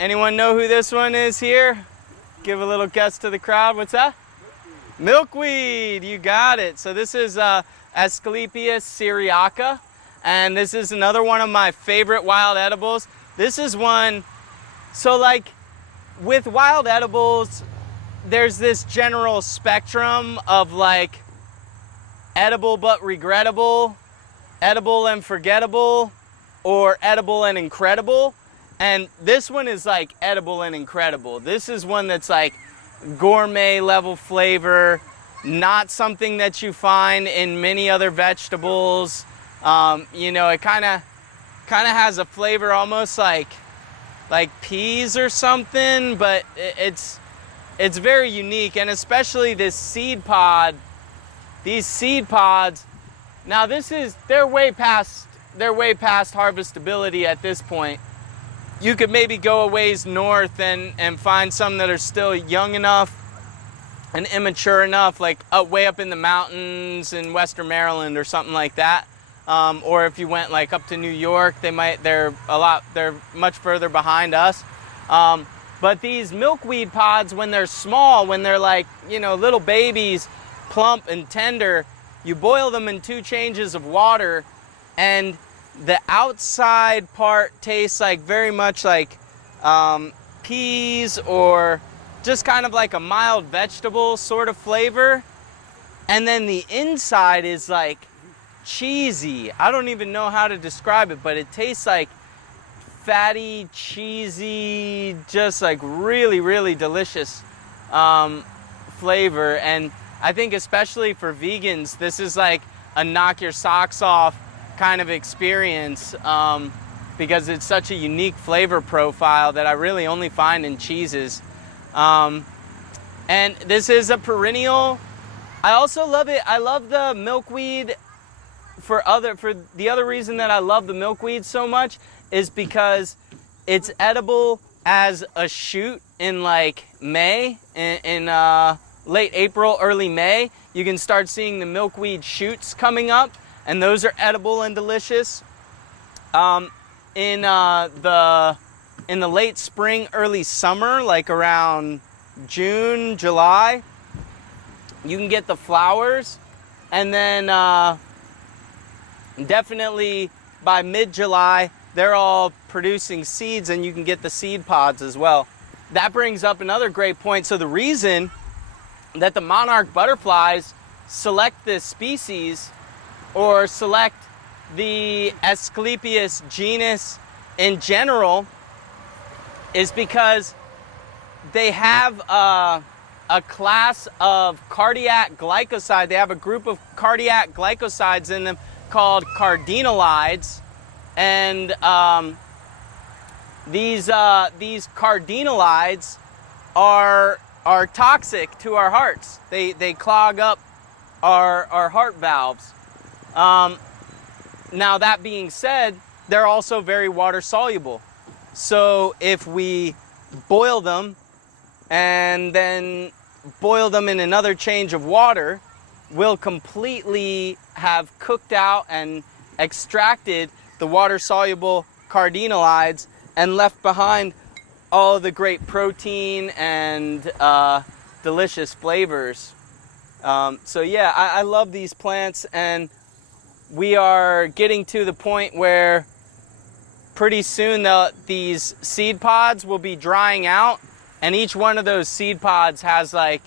Anyone know who this one is here? Give a little guess to the crowd. What's that? Milkweed. You got it. So this is Asclepias syriaca, and this is another one of my favorite wild edibles. This is one, so like with wild edibles, there's this general spectrum of like edible but regrettable, edible and forgettable, or edible and incredible. And this one is like edible and incredible. This is one that's like gourmet level flavor, not something that you find in many other vegetables. You know, it kind of has a flavor almost like peas or something, but it's very unique. And especially this seed pod, these seed pods. Now they're way past harvestability at this point. You could maybe go a ways north and find some that are still young enough and immature enough, like way up in the mountains in Western Maryland or something like that. Or if you went like up to New York, they're much further behind us. But these milkweed pods, when they're small, when they're like, you know, little babies, plump and tender, you boil them in 2 changes of water, and the outside part tastes like very much like peas or just kind of like a mild vegetable sort of flavor. And then the inside is like cheesy. I don't even know how to describe it, but it tastes like fatty, cheesy, just like really, really delicious flavor. And I think especially for vegans, this is like a knock your socks off kind of experience, because it's such a unique flavor profile that I really only find in cheeses. And this is a perennial. I also love it. I love the milkweed for the other reason that I love the milkweed so much is because it's edible as a shoot in like May, in late April, early May. You can start seeing the milkweed shoots coming up, and those are edible and delicious. In the late spring, early summer, like around June, July, you can get the flowers, and then definitely by mid-July, they're all producing seeds, and you can get the seed pods as well. That brings up another great point. So the reason that the monarch butterflies select this species, or select the Asclepias genus in general, is because they have a class of cardiac glycoside. They have a group of cardiac glycosides in them called cardinalides, and these cardinalides are toxic to our hearts. They clog up our heart valves. Now that being said, they're also very water soluble. So if we boil them and then boil them in another change of water, we'll completely have cooked out and extracted the water soluble cardinalides and left behind all of the great protein and delicious flavors. So yeah, I love these plants, and we are getting to the point where pretty soon these seed pods will be drying out, and each one of those seed pods has like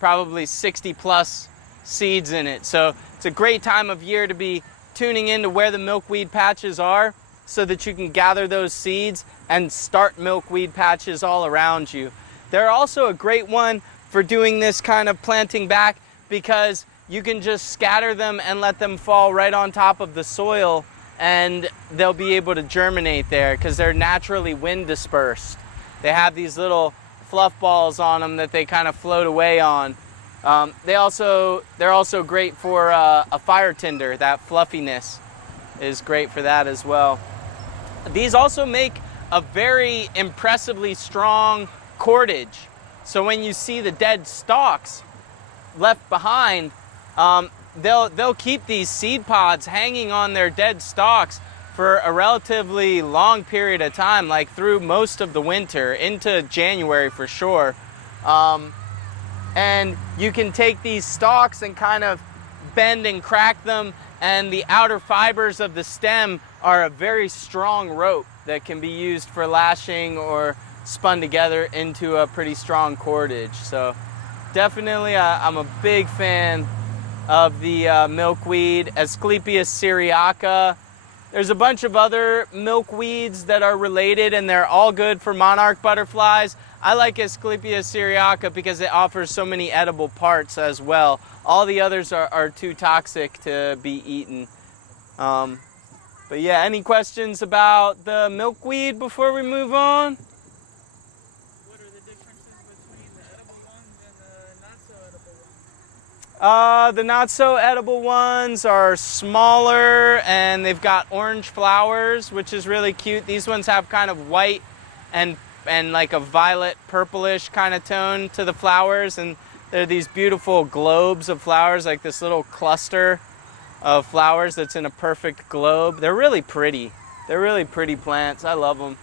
probably 60 plus seeds in it. So it's a great time of year to be tuning into where the milkweed patches are, so that you can gather those seeds and start milkweed patches all around you. They're also a great one for doing this kind of planting back, because you can just scatter them and let them fall right on top of the soil, and they'll be able to germinate there because they're naturally wind dispersed. They have these little fluff balls on them that they kind of float away on. They're also great for a fire tinder. That fluffiness is great for that as well. These also make a very impressively strong cordage. So when you see the dead stalks left behind, they'll keep these seed pods hanging on their dead stalks for a relatively long period of time, like through most of the winter, into January for sure. And you can take these stalks and kind of bend and crack them, and the outer fibers of the stem are a very strong rope that can be used for lashing or spun together into a pretty strong cordage. So definitely I'm a big fan of the milkweed, Asclepias syriaca. There's a bunch of other milkweeds that are related, and they're all good for monarch butterflies. I like Asclepias syriaca because it offers so many edible parts as well. All the others are too toxic to be eaten. But yeah, any questions about the milkweed before we move on? What are the differences between the edible ones and the not so edible ones? The not so edible ones are smaller, and they've got orange flowers, which is really cute. These ones have kind of white and like a violet purplish kind of tone to the flowers, and they're these beautiful globes of flowers, like this little cluster of flowers that's in a perfect globe. They're really pretty. They're really pretty plants. I love them.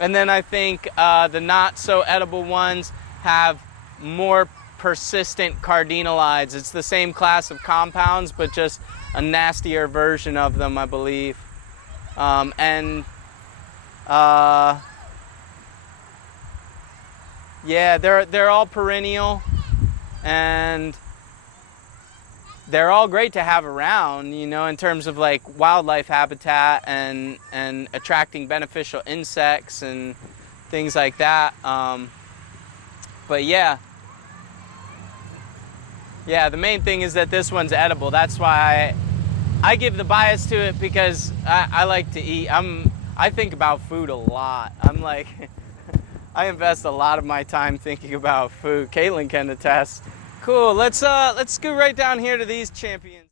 And then I think the not so edible ones have more persistent cardinalides. It's the same class of compounds, but just a nastier version of them, I believe. Yeah, they're all perennial, and they're all great to have around, you know, in terms of like wildlife habitat and attracting beneficial insects and things like that. But yeah, the main thing is that this one's edible. That's why I give the bias to it, because I like to eat. I think about food a lot. I'm like, I invest a lot of my time thinking about food. Caitlin can attest. Cool. Let's scoot right down here to these champions.